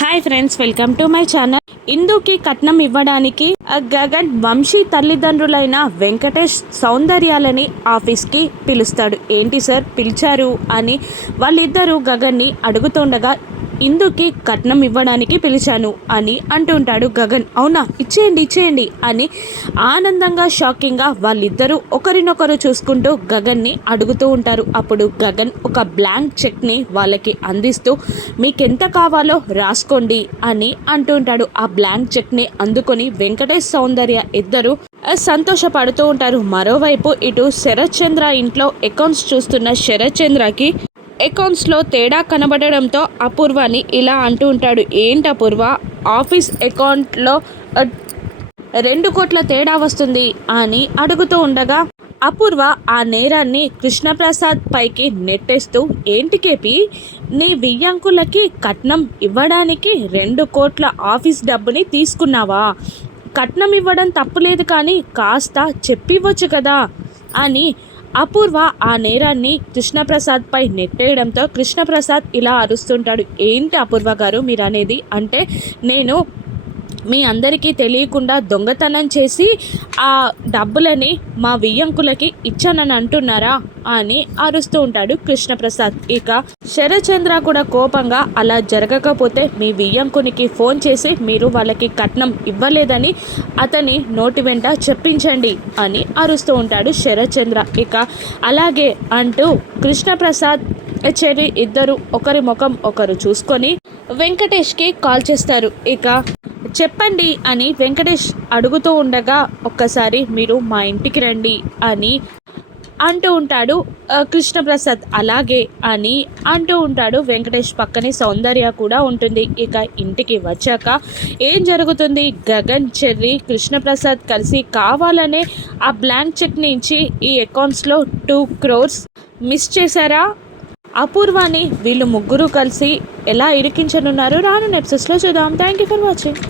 Hi friends welcome to my channel ఇందుకి కట్నం ఇవ్వడానికి ఆ గగన్ వంశీ తల్లిదండ్రులైన వెంకటేష్ సౌందర్యాలని ఆఫీస్కి పిలుస్తాడు. ఏంటి సార్ పిలిచారు అని వాళ్ళిద్దరూ గగన్ని అడుగుతుండగా ఇందుకి కట్నం ఇవ్వడానికి పిలిచాను అని అంటుంటాడు గగన్. అవునా? ఇచ్చేయండి ఇచ్చేయండి అని ఆనందంగా షాకింగ్గా వాళ్ళిద్దరూ ఒకరినొకరు చూసుకుంటూ గగన్ని అడుగుతూ ఉంటారు. అప్పుడు గగన్ ఒక బ్లాంక్ చెక్ని వాళ్ళకి అందిస్తూ మీకు ఎంత కావాలో రాసుకోండి అని అంటుంటాడు. ఆ బ్లాంక్ చెక్ని అందుకొని వెంకటేష్ సౌందర్య ఇద్దరు సంతోషపడుతూ ఉంటారు. మరోవైపు ఇటు శరత్ చంద్ర ఇంట్లో అకౌంట్స్ చూస్తున్న శరత్ చంద్రకి అకౌంట్స్లో తేడా కనబడడంతో అపూర్వని ఇలా అంటూ ఉంటాడు. ఏంటి అపూర్వ? ఆఫీస్ అకౌంట్లో రెండు కోట్ల తేడా వస్తుంది అని అడుగుతూ ఉండగా అపూర్వ ఆ నేరాన్ని కృష్ణప్రసాద్ పైకి నెట్టేస్తూ ఏంటి కేపి? నీ వియ్యంకులకి కట్నం ఇవ్వడానికి రెండు కోట్ల ఆఫీస్ డబ్బుని తీసుకున్నావా? కట్నం ఇవ్వడం తప్పులేదు కానీ కాస్త చెప్పివ్వచ్చు కదా అని అపూర్వ ఆ నేరాన్ని కృష్ణప్రసాద్పై నెట్టేయడంతో కృష్ణప్రసాద్ ఇలా అరుస్తుంటాడు. ఏంటి అపూర్వ గారు మీరు అనేది అంటే నేను మీ అందరికీ తెలియకుండా దొంగతనం చేసి ఆ డబ్బులని మా వియ్యంకులకి ఇచ్చానని అంటున్నారా అని అరుస్తూ ఉంటాడు కృష్ణప్రసాద్. ఇక శరచంద్ర కూడా కోపంగా అలా జరగకపోతే మీ వియ్యంకునికి ఫోన్ చేసి మీరు వాళ్ళకి కట్నం ఇవ్వలేదని అతని నోటి వెంట చెప్పించండి అని అరుస్తూ ఉంటాడు శరచంద్ర ఇక అలాగే అంటూ కృష్ణప్రసాద్ చెరి ఇద్దరు ఒకరి ముఖం ఒకరు చూసుకొని వెంకటేష్కి కాల్ చేస్తారు. ఇక చెప్పండి అని వెంకటేష్ అడుగుతూ ఉండగా ఒక్కసారి మీరు మా ఇంటికి రండి అని అంటూ ఉంటాడు కృష్ణప్రసాద్ అలాగే అని అంటూ ఉంటాడు. వెంకటేష్ పక్కనే సౌందర్య కూడా ఉంటుంది. ఇక ఇంటికి వచ్చాక ఏం జరుగుతుంది? గగన్ చెర్రి కృష్ణప్రసాద్ కలిసి కావాలనే ఆ బ్లాంక్ చెక్ నుంచి ఈ అకౌంట్స్లో టూ క్రోర్స్ మిస్ చేశారా? అపూర్వాని వీళ్ళు ముగ్గురు కలిసి ఎలా ఇరికించనున్నారు? రాను ఎపిసోడ్స్లో చూద్దాం. Thank you for watching.